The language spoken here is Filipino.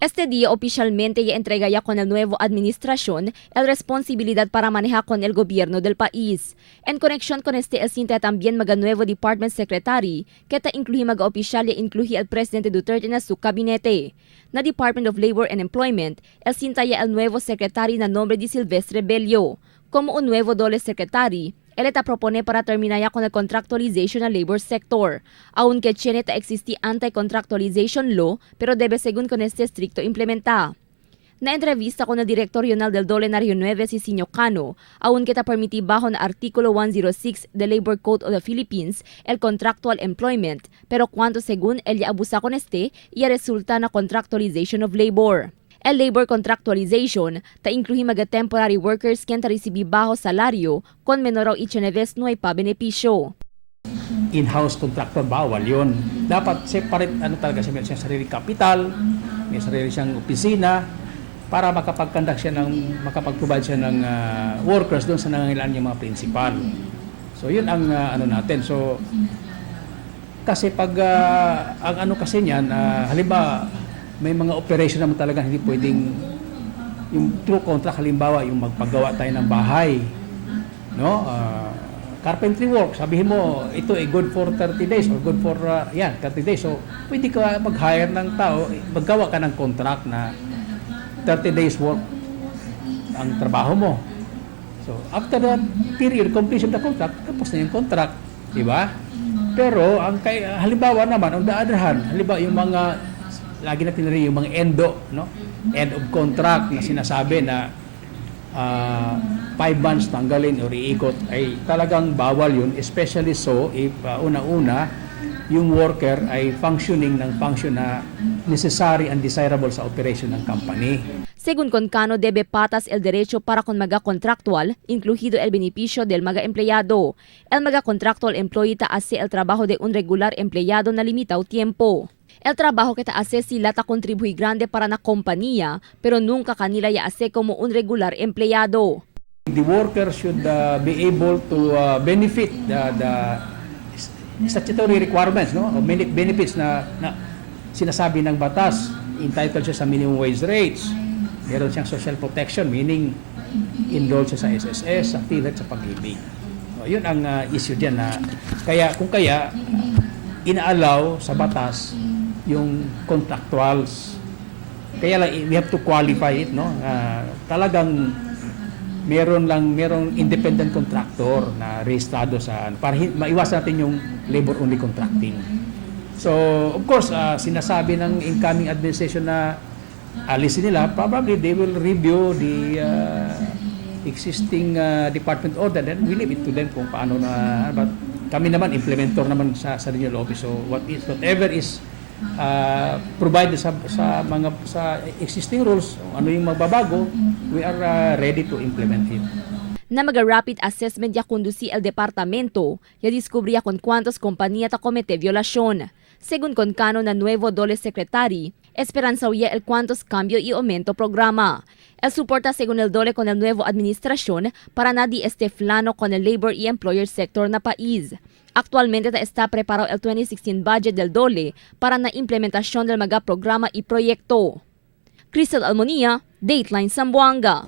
Este día oficialmente ya entrega ya con el nuevo administración el responsabilidad para manejar con el gobierno del país. En conexión con este el cinta también maga nuevo department secretary, que ta incluye maga oficial ya incluye el presidente Duterte na su gabinete. Na Department of Labor and Employment, el cinta ya el nuevo secretary na nombre de Silvestre Bello. Como un nuevo doble secretary, él está propone para terminar ya con el contractualization ng labor sector. Aunque tiene ta existi anti-contractualization law, pero debe según con este estricto implementa. Na entrevista con el director regional del Dole na Rio 9 si Sinyo Cano, aunque ta permiti bajo na artículo 106 del Labor Code of the Philippines el contractual employment, pero cuanto según él ya abusa con este, ya resulta na contractualization of labor. El labor contractualization ta incluye mga temporary workers kaya ta resibi bajo salario kon menor o ichenevest no ay pa benepisyo. In-house contractor, bawal yun. Dapat separate, talaga siya, may siyang sarili kapital, may sarili siyang opisina, para makapag-provide siya ng workers doon sa nangangailangan yung mga principal. So yun ang natin. So kasi pag ang kasi niyan, halimbawa may mga operation naman talaga hindi pwedeng yung true contract, halimbawa yung magpagawa tayo ng bahay, no? Carpentry work, sabihin mo ito ay good for 30 days or good for 30 days. So pwede ka mag-hire ng tao, maggawa ka ng contract na 30 days work ang trabaho mo. So after that period completion of the contract, tapos na yung contract, di ba? Pero ang halimbawa naman, on the other hand, halimbawa yung mga lagi natin rin yung mga end of contract na sinasabi na 5 months tanggalin o iikot, ay talagang bawal yun, especially so if una-una yung worker ay functioning ng function na necessary and desirable sa operation ng company. Según Concano, debe patas el derecho para con maga contractual, incluido el beneficio del maga empleado. El maga contractual employee ta hace el trabajo de un regular empleado na limitado tiempo. El trabajo que ta hace sila ta contribuye grande para na compañía, pero nunca kanila ya hace como un regular empleado. The worker should be able to benefit the statutory requirements, no? O benefits na sinasabi ng batas. Entitled siya sa minimum wage rates. Meron siyang social protection, meaning enrolled siya sa SSS, sa PhilHealth, sa pag-ibig. So, yun ang issue diyan na kung kaya inaalaw sa batas yung contractuals. Kaya lang we have to qualify it, no? Talagang merong independent contractor na rehistrado sa para maiwasan natin yung labor only contracting. So, of course, sinasabi ng incoming administration na alisin nila, probably they will review the existing department order, then we leave it to them kung paano na. But kami naman, implementor naman sa regional office. So, whatever is provided sa existing rules, ano yung magbabago, we are ready to implement it. Na maga-rapid assessment ya conduci el departamento, ya descubría con cuántos compañía ta comete violación. Según Concano na nuevo dole secretary, esperanza ya el cuántos cambio y aumento programa. El soporta según el dole con el nuevo administración para nadie esté flano con el labor y employer sector na país. Actualmente está preparado el 2016 budget del dole para na implementación del maga programa y proyecto. Crystal Almonía, Dateline Zamboanga.